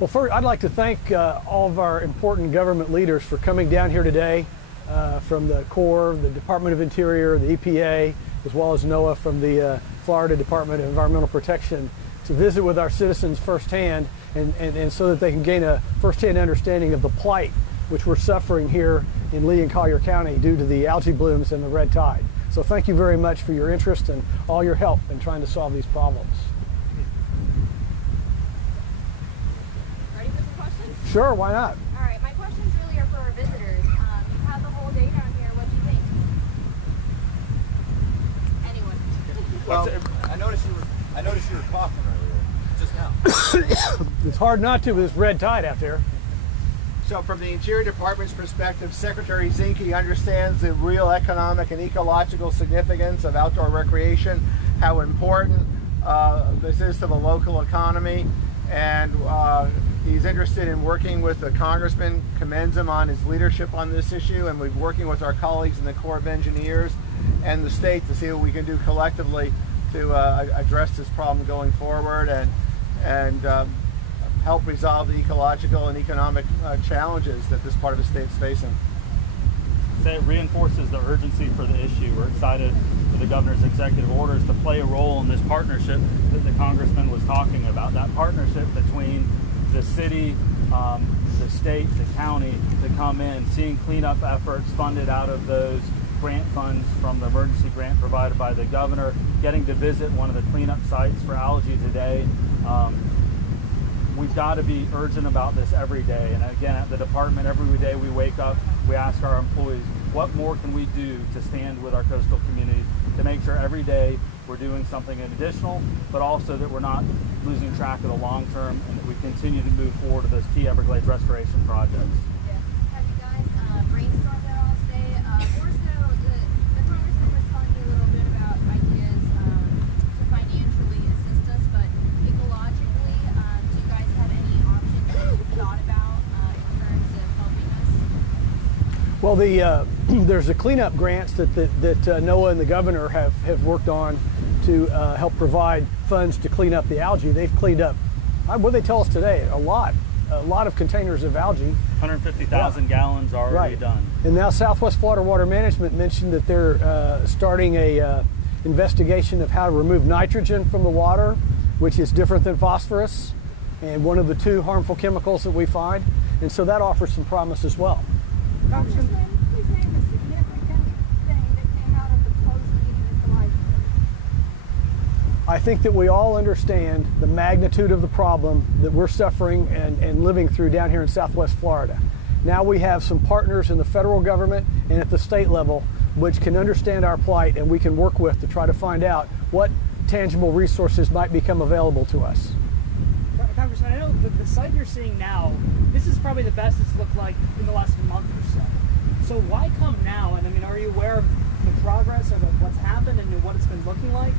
Well, first, I'd like to thank all of our important government leaders for coming down here today, from the Corps, the Department of Interior, the EPA, as well as NOAA from the Florida Department of Environmental Protection, to visit with our citizens firsthand and so that they can gain a firsthand understanding of the plight which we're suffering here in Lee and Collier County due to the algae blooms and the red tide. So thank you very much for your interest and all your help in trying to solve these problems. Ready for some questions? Sure, why not? All right, my questions really are for our visitors. You have the whole day down here. What do you think? Anyone? Well, I noticed you were coughing earlier, just now. It's hard not to with this red tide out there. So from the Interior Department's perspective, Secretary Zinke understands the real economic and ecological significance of outdoor recreation, how important this is to the local economy, and he's interested in working with the Congressman, commends him on his leadership on this issue, and we're working with our colleagues in the Corps of Engineers and the state to see what we can do collectively to address this problem going forward and help resolve the ecological and economic challenges that this part of the state is facing. So it reinforces the urgency for the issue. We're excited for the governor's executive orders to play a role in this partnership that the congressman was talking about. That partnership between the city, the state, the county to come in, seeing cleanup efforts funded out of those grant funds from the emergency grant provided by the governor, getting to visit one of the cleanup sites for algae today. We've got to be urgent about this every day. And again, at the department, every day we wake up, we ask our employees, what more can we do to stand with our coastal communities to make sure every day we're doing something additional, but also that we're not losing track of the long term and that we continue to move forward to those key Everglades restoration projects. Yeah. Have you guys brainstormed that all today? More so, the congressman was telling me a little bit about ideas to financially assist us, but ecologically, do you guys have any options that you've thought about in terms of helping us? Well, there's the cleanup grants that NOAA and the governor have worked on to help provide funds to clean up the algae. They've cleaned up, what did they tell us today? A lot of containers of algae. 150,000 gallons already done. And now Southwest Florida Water Management mentioned that they're starting a investigation of how to remove nitrogen from the water, which is different than phosphorus, and one of the two harmful chemicals that we find. And so that offers some promise as well. Congressman, please name a significant thing that came out of the closed meeting at the library. I think that we all understand the magnitude of the problem that we're suffering and living through down here in Southwest Florida. Now we have some partners in the federal government and at the state level which can understand our plight and we can work with to try to find out what tangible resources might become available to us. Congressman, I know the site you're seeing now, this is probably the best it's looked like in the last month or so. So why come now? And I mean, are you aware of the progress or what's happened and what it's been looking like?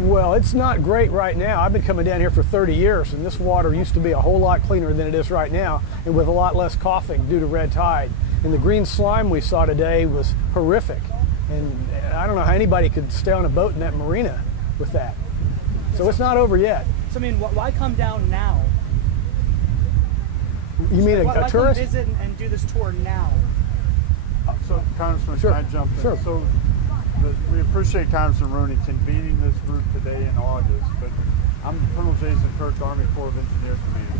Well, it's not great right now. I've been coming down here for 30 years, and this water used to be a whole lot cleaner than it is right now, and with a lot less coughing due to red tide. And the green slime we saw today was horrific. And I don't know how anybody could stay on a boat in that marina with that. So it's not over yet. So I mean, why come down now? You mean a why tourist? Come visit and do this tour now? So, Congressman, Sure. can I jump in? Sure. So, we appreciate Congressman Rooney convening this group today in August, but I'm Colonel Jason Kirk, Army Corps of Engineers Commander.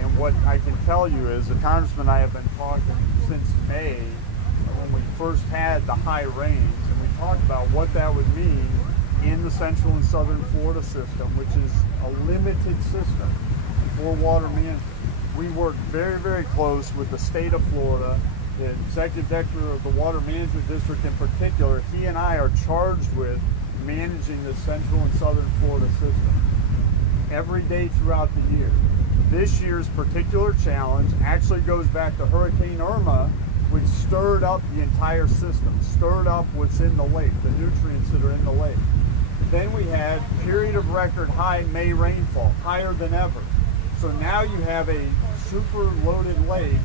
And what I can tell you is the Congressman and I have been talking since May when we first had the high rains, and we talked about what that would mean in the central and southern Florida system, which is a limited system for water management. We work very, very close with the state of Florida, the executive director of the Water Management District in particular. He and I are charged with managing the central and southern Florida system every day throughout the year. This year's particular challenge actually goes back to Hurricane Irma, which stirred up the entire system, stirred up what's in the lake, the nutrients that are in the lake. Then we had period of record high May rainfall, higher than ever. So now you have a super loaded lake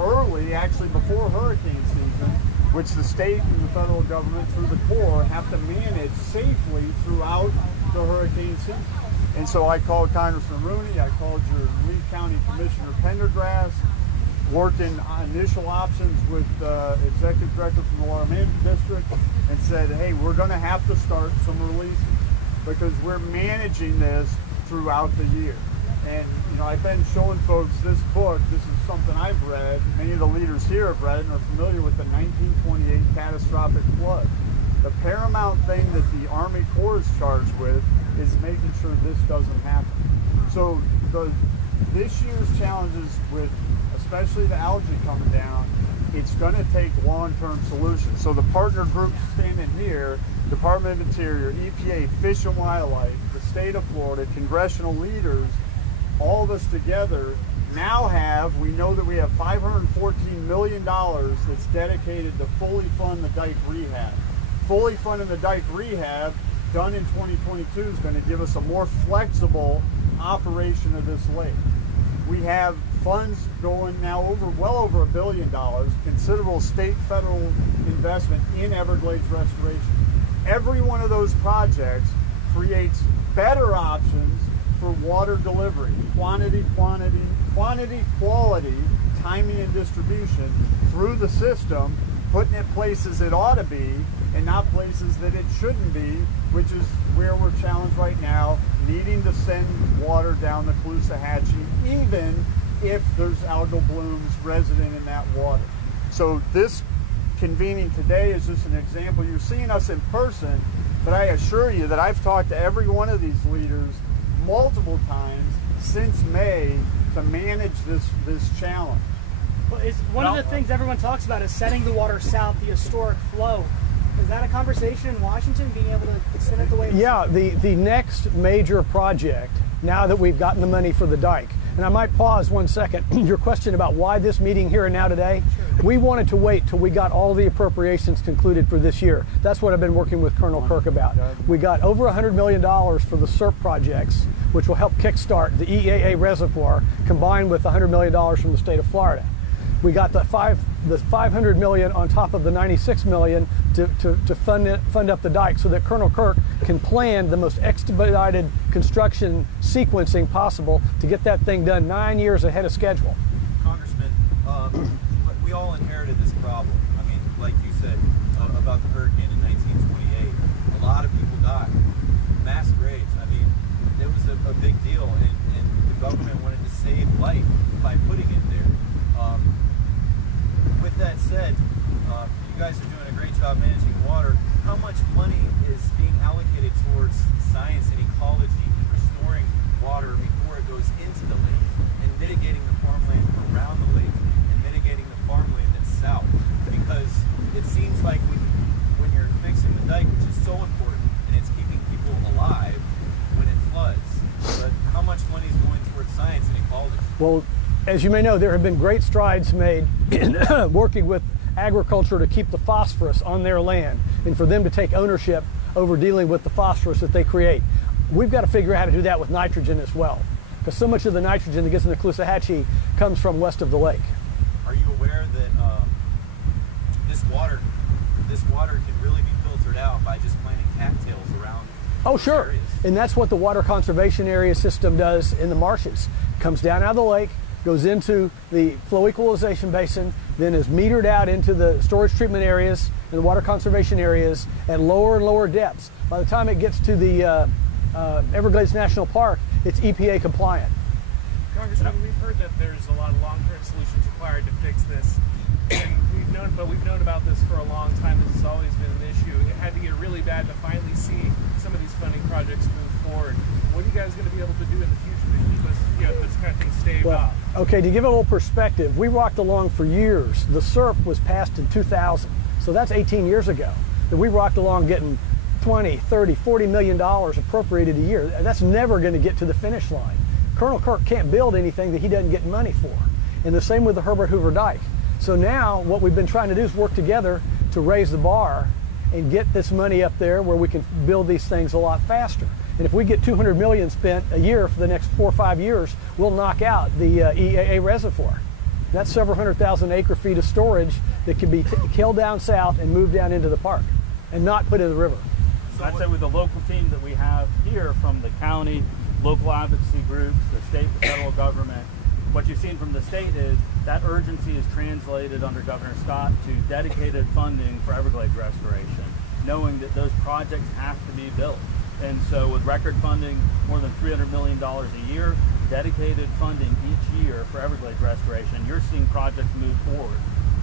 early, actually before hurricane season, which the state and the federal government through the Corps have to manage safely throughout the hurricane season. And so I called Congressman Rooney, I called your Lee County Commissioner Pendergrass, worked in initial options with Executive Director from the Water Management District, and said, hey, we're going to have to start some releases because we're managing this throughout the year. And you know, I've been showing folks this book. This is something I've read. Many of the leaders here have read and are familiar with the 1928 catastrophic flood. The paramount thing that the Army Corps is charged with is making sure this doesn't happen. So this year's challenges with especially the algae coming down, it's going to take long-term solutions. So the partner groups standing here, Department of Interior, EPA, Fish and Wildlife, the state of Florida, congressional leaders, all of us together now we know that we have $514 million that's dedicated to fully fund the dike rehab. Fully funding the dike rehab done in 2022 is going to give us a more flexible operation of this lake. We have funds going now well over $1 billion, considerable state federal investment in Everglades restoration. Every one of those projects creates better options for water delivery, quality, timing and distribution through the system, putting it places it ought to be and not places that it shouldn't be, which is where we're challenged right now, needing to send water down the Caloosahatchee, even if there's algal blooms resident in that water. So this convening today is just an example. You're seeing us in person, but I assure you that I've talked to every one of these leaders multiple times since May to manage this challenge. Well, it's one of the things everyone talks about is sending the water south, the historic flow. Is that a conversation in Washington, being able to send it the way it's... Yeah, the next major project, now that we've gotten the money for the dike, and I might pause 1 second, your question about why this meeting here and now today, we wanted to wait till we got all the appropriations concluded for this year. That's what I've been working with Colonel Kirk about. We got over $100 million for the SERP projects, which will help kickstart the EAA reservoir, combined with $100 million from the state of Florida. We got the $500 million on top of the $96 million to fund up the dike so that Colonel Kirk can plan the most expedited construction sequencing possible to get that thing done 9 years ahead of schedule. Congressman, we all inherited this problem. I mean, like you said about the hurricane in 1928, a lot of people died, mass graves. I mean, it was a big deal, and the government wanted to save life by putting it there. With that said, you guys are doing a great job managing water. How much money is being allocated towards science and ecology and restoring water before it goes into the lake and mitigating the farmland around the lake and mitigating the farmland that's south? Because it seems like when you're fixing the dike, which is so important, and it's keeping people alive when it floods, but how much money is going towards science and ecology? Well, as you may know, there have been great strides made in working with agriculture to keep the phosphorus on their land and for them to take ownership over dealing with the phosphorus that they create. We've got to figure out how to do that with nitrogen as well, because so much of the nitrogen that gets in the Caloosahatchee comes from west of the lake. Are you aware that this water can really be filtered out by just planting cattails around? Oh, sure. Areas? And that's what the water conservation area system does in the marshes. Comes down out of the lake, goes into the flow equalization basin, then is metered out into the storage treatment areas and the water conservation areas at lower and lower depths. By the time it gets to the Everglades National Park, it's EPA compliant. Congressman, we've heard that there's a lot of long-term solutions required to fix this, and we've known about this for a long time. This has always been an issue. It had to get really bad to finally see some of these funding projects move forward. What are you guys going to be able to do in the future to keep us, this kind of thing staved off? Okay, to give it a little perspective, we rocked along for years. The SERP was passed in 2000, so that's 18 years ago. That we rocked along getting 20, 30, 40 million dollars appropriated a year. That's never going to get to the finish line. Colonel Kirk can't build anything that he doesn't get money for. And the same with the Herbert Hoover Dike. So now what we've been trying to do is work together to raise the bar and get this money up there where we can build these things a lot faster. And if we get $200 million spent a year for the next 4 or 5 years, we'll knock out the EAA reservoir. That's several 100,000 acre-feet of storage that can be killed down south and moved down into the park and not put in the river. So I'd say with the local team that we have here from the county, local advocacy groups, the state, the federal government. What you've seen from the state is that urgency is translated under Governor Scott to dedicated funding for Everglades restoration, knowing that those projects have to be built. And so with record funding, more than $300 million a year, dedicated funding each year for Everglades restoration, you're seeing projects move forward.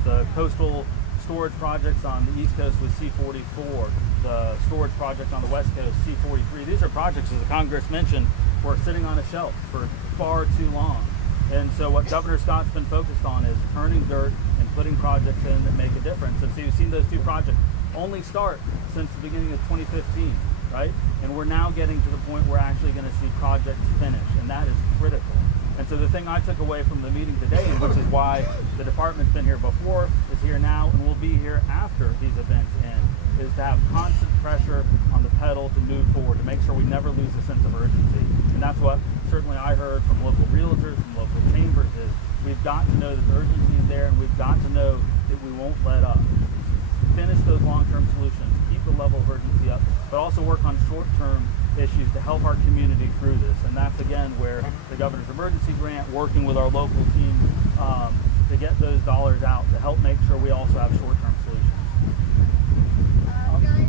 The coastal storage projects on the East Coast with C-44, the storage project on the West Coast, C-43. These are projects, as the Congress mentioned, were sitting on a shelf for far too long. And so what Governor Scott's been focused on is turning dirt and putting projects in that make a difference. And so you've seen those two projects only start since the beginning of 2015, right? And we're now getting to the point where we're actually going to see projects finish, and that is critical. And so the thing I took away from the meeting today, and which is why the department's been here before, is here now, and will be here after these events end, is to have constant pressure on the pedal to move forward, to make sure we never lose a sense of urgency. And that's what certainly I heard from local realtors, from local chambers, is we've got to know that the urgency is there, and we've got to know that we won't let up. Finish those long-term solutions, keep the level of urgency up, but also work on short-term issues to help our community through this. And that's again where the governor's emergency grant, working with our local team to get those dollars out to help make sure we also have short-term solutions. Guys,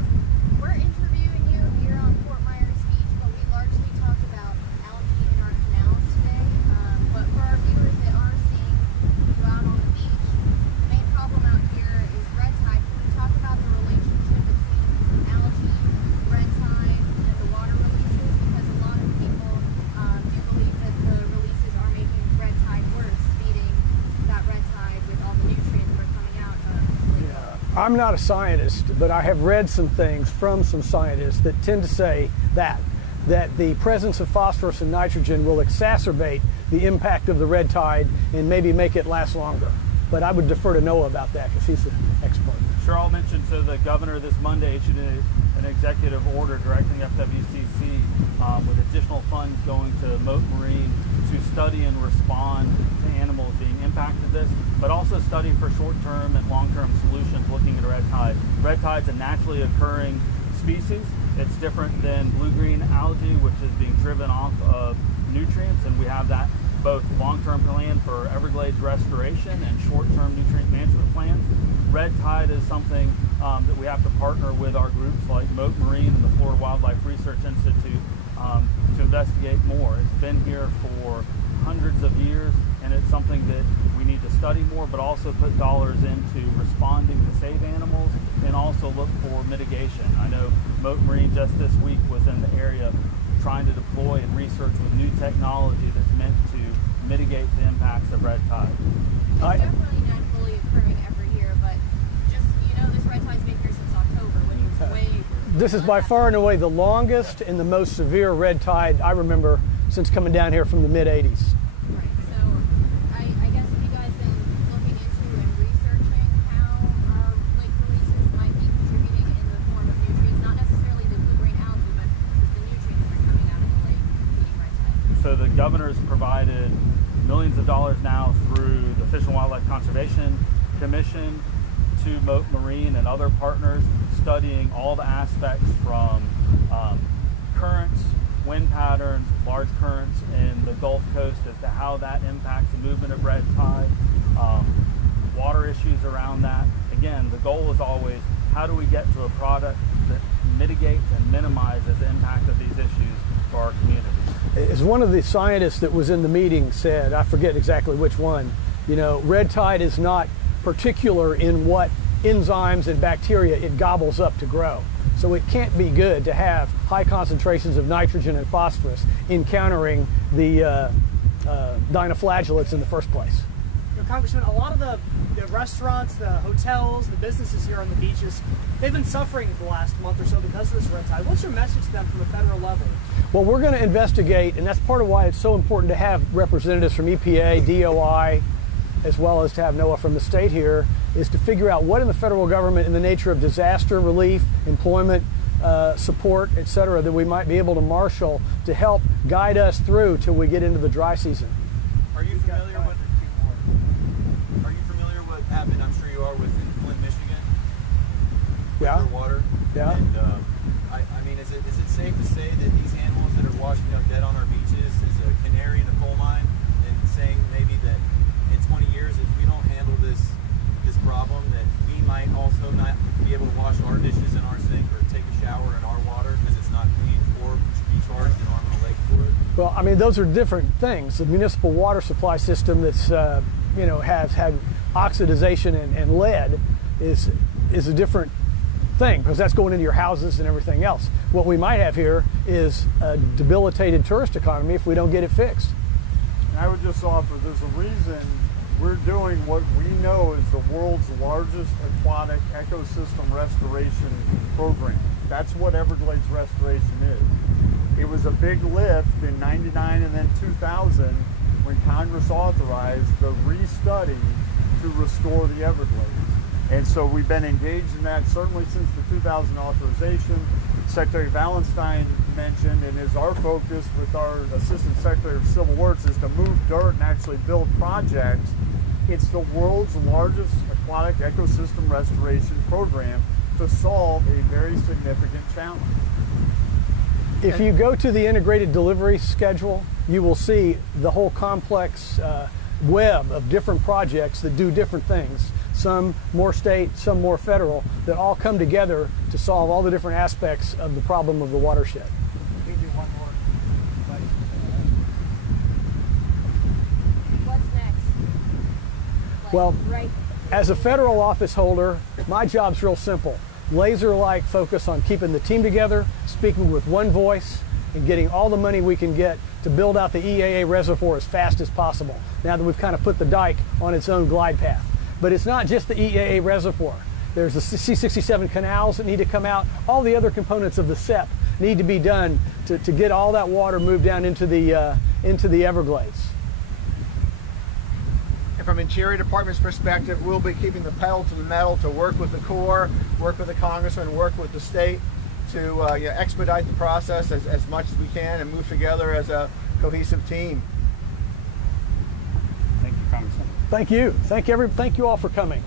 we're interviewing you here on Fort Myers Beach, but we largely talked about algae in our canals today. But for our viewers that aren't seeing you out on the beach, the main problem out here is red tide. Can we talk about the relationship between algae, red tide, and the water releases? Because a lot of people do believe that the releases are making red tide worse, feeding that red tide with all the nutrients that are coming out of the lake. I'm not a scientist, but I have read some things from some scientists that tend to say that the presence of phosphorus and nitrogen will exacerbate the impact of the red tide and maybe make it last longer. But I would defer to Noah about that because he's the expert. Sure, I'll mention, so the governor this Monday issued an executive order directing FWCC with additional funds going to Moat Marine to study and respond to animals being impacted this, but also study for short-term and long-term solutions looking at red tide. Red tide's a naturally occurring species. It's different than blue-green algae, which is being driven off of nutrients, and we have that both long-term plan for Everglades restoration and short-term nutrient management plans. Red tide is something that we have to partner with our groups like Moat Marine and the Florida Wildlife Research Institute to investigate more. It's been here for hundreds of years, and it's something that we need to study more, but also put dollars into responding to save animals and also look for mitigation. I know Moat Marine just this week was in the area trying to deploy and research with new technology that's meant to mitigate the impacts of red tide. It's definitely naturally occurring every year, but just, this red tide's been here since October, which is way... This is by far and away the longest and the most severe red tide I remember since coming down here from the mid-'80s. Right, so I guess have you guys been looking into and researching how our lake releases might be contributing in the form of nutrients, not necessarily the blue-green algae, but just the nutrients that are coming out of the lake feeding red tide? So the governor's provided millions of dollars now through the Fish and Wildlife Conservation Commission to Moat Marine and other partners, studying all the aspects from currents, wind patterns, large currents in the Gulf Coast as to how that impacts the movement of red tide, water issues around that. Again, the goal is always, how do we get to a product that mitigates and minimizes the impact of these issues for our communities? As one of the scientists that was in the meeting said, I forget exactly which one, red tide is not particular in what enzymes and bacteria it gobbles up to grow. So it can't be good to have high concentrations of nitrogen and phosphorus encountering the dinoflagellates in the first place. Congressman, a lot of the restaurants, the hotels, the businesses here on the beaches, they've been suffering the last month or so because of this red tide. What's your message to them from the federal level? Well, we're going to investigate, and that's part of why it's so important to have representatives from EPA, DOI, as well as to have Noah from the state here, is to figure out what in the federal government in the nature of disaster relief, employment, support, et cetera, that we might be able to marshal to help guide us through till we get into the dry season. Are you familiar with what happened? I'm sure you are, with Flint, Michigan. Yeah. Their water. Yeah. And I'm I mean, is it safe to say that these animals that are washing up dead on our beaches is a canary in a coal mine, and saying maybe that in 20 years, if we don't handle this problem, that we might also not be able to wash our dishes in our sink or take a shower in our water because it's not clean, or be charged an arm and a leg for it? Well, I mean, those are different things. The municipal water supply system that's, you know, has had oxidization and lead is a different thing, because that's going into your houses and everything else. What we might have here is a debilitated tourist economy if we don't get it fixed. And I would just offer, there's a reason we're doing what we know is the world's largest aquatic ecosystem restoration program. That's what Everglades restoration is. It was a big lift in '99 and then 2000 when Congress authorized the restudy to restore the Everglades. And so we've been engaged in that certainly since the 2000 authorization. Secretary Valenstein mentioned, and is our focus with our Assistant Secretary of Civil Works, is to move dirt and actually build projects. It's the world's largest aquatic ecosystem restoration program to solve a very significant challenge. If you go to the integrated delivery schedule, you will see the whole complex web of different projects that do different things, some more state, some more federal, that all come together to solve all the different aspects of the problem of the watershed. We do one more. What's next? Like, Well, right. as a federal office holder, my job's real simple. Laser-like focus on keeping the team together, speaking with one voice, and getting all the money we can get to build out the EAA reservoir as fast as possible, now that we've kind of put the dike on its own glide path. But it's not just the EAA reservoir. There's the C67 canals that need to come out. All the other components of the SEP need to be done to get all that water moved down into the Everglades. And from Interior Department's perspective, we'll be keeping the pedal to the metal to work with the Corps, work with the Congressman, work with the state to expedite the process as much as we can and move together as a cohesive team. Thank you, Congressman. Thank you. Thank you all for coming.